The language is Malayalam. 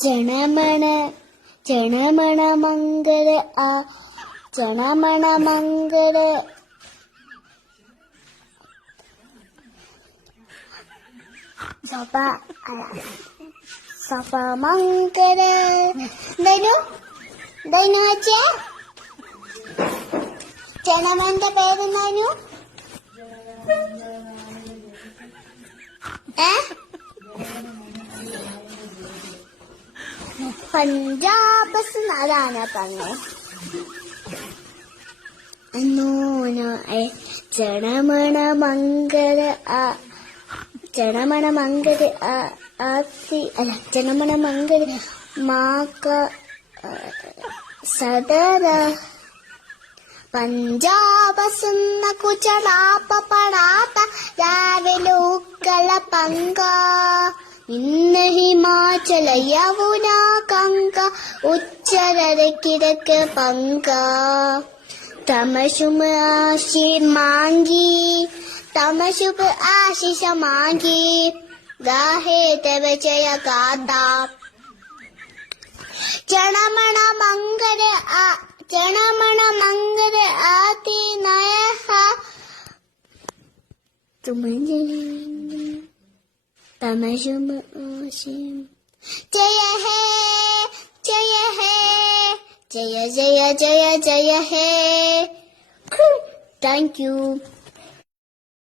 ജനമണ ജനമണ മംഗള ആ ജനമണ മംഗള സഭ സഭ മംഗള ധനു ധനു വച്ചേ ജനമന്റെ പേരെന്താനു പഞ്ചാബ് അതാണ് പറഞ്ഞേ ജനമണ മംഗള ജനമണ മംഗള ആത്തി അല്ല ജനമണ മംഗള മാക സദര പഞ്ചാബ് സുന്ന കുചലാപ്പ പടാത്ത രാവിലെ ഉക്കള പങ്ക ഇന്ന് ഹിമാചല യമുന കങ്ക ഉച്ചരര കിഴക്ക് പങ്ക തമശുമ ആശി മാങ്കി തമശുപ് ആശിഷ മാങ്കി ഗാഹേ തവ ജയ ഗാഥ ജനമണ മംഗള ജനമണ മംഗള ആതി നയ തമശുമ ആശി ജയ ഹേ ജയ ഹേ ജയ ജയ ജയ ജയ ഹേ. Thank you.